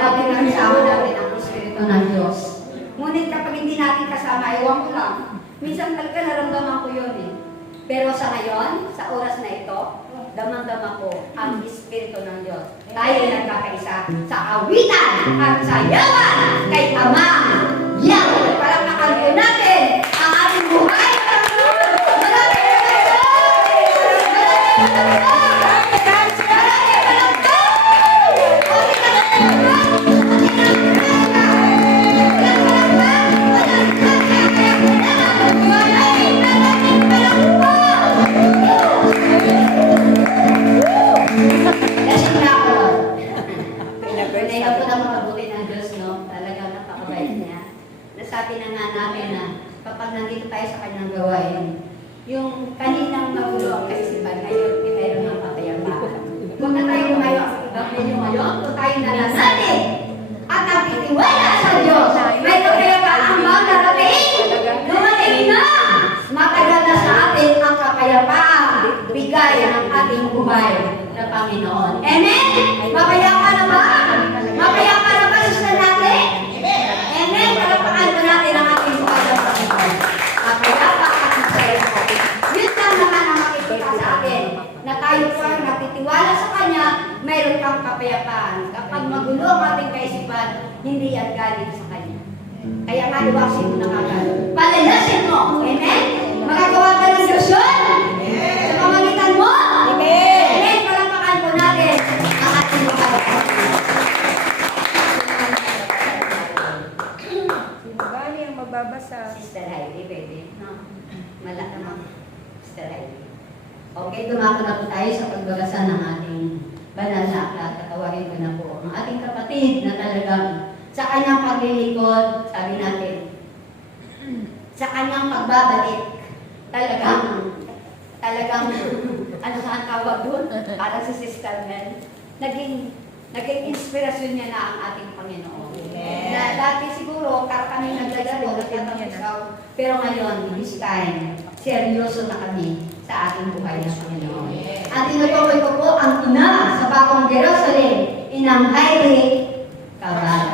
natin ang kasama natin ang Espiritu ng Diyos. Ngunit kapag hindi natin kasama, ewan ko lang, minsan talaga naramdaman ko yun eh. Pero sa ngayon, sa oras na ito, damang-dama ko ang Espiritu ng Diyos. Tayo nagkakaisa sa awitan at sayawan kay Amang Yahweh. Parang nakalbo natin ang ating buhay. Nasabi na nga namin na kapag nandito tayo sa kanyang gawain, yung kaninang nagulo ang kaisipan, ngayon mayroon ng kapayapaan. Huwag na tayo lumayo sa ibang medyo ngayon, kung tayo nananalig at nagtitiwala sa Diyos, may kapayapaan ba narating? Dumating na! Matagal na sa atin ang kapayapaan, bigay ng ating buhay na Panginoon. Amen? Mapayapa na ba? Mapayapa na ba sa natin? Amen? Palapakan ba natin ang ating buhay ng Panginoon? Mapayapa at masaya ko. Yun lang naman ang makikita sa atin na tayo po ang natitiwala sa Kanya, mayroon kang kapayapaan. Kapag magulo ang ating kaisipan, hindi yan galing sa Kanya. Kaya nga iwasin mo na kagad. Palalasin mo. Amen? Magagawa ka ng Diyos yun? Sa pamamagitan mo? Amen? Palapakan po natin ang ating buhay. Bali ang magbabasa. Sister Heidi, pwede. No? Malaki naman. Sister Heidi. Okay, dumako na po tayo sa pagbabasa ng ating banal na aklat. Tatawarin ko na po ang ating kapatid na talagang sa kanyang paglilingkod, sabi natin, sa kanyang pagbabalik, talagang, ano sa ang tawag doon? Para si Sister Mel, naging inspirasyon niya na ang ating Panginoon. Na dati siguro, kami naglalaro, nagtatapisaw, pero ngayon, this time, seryoso na kami sa ating buhay ng Panginoon. At tinutukoy ko po ang ina sa bagong Jerusalem, Inang Heidi Cabral.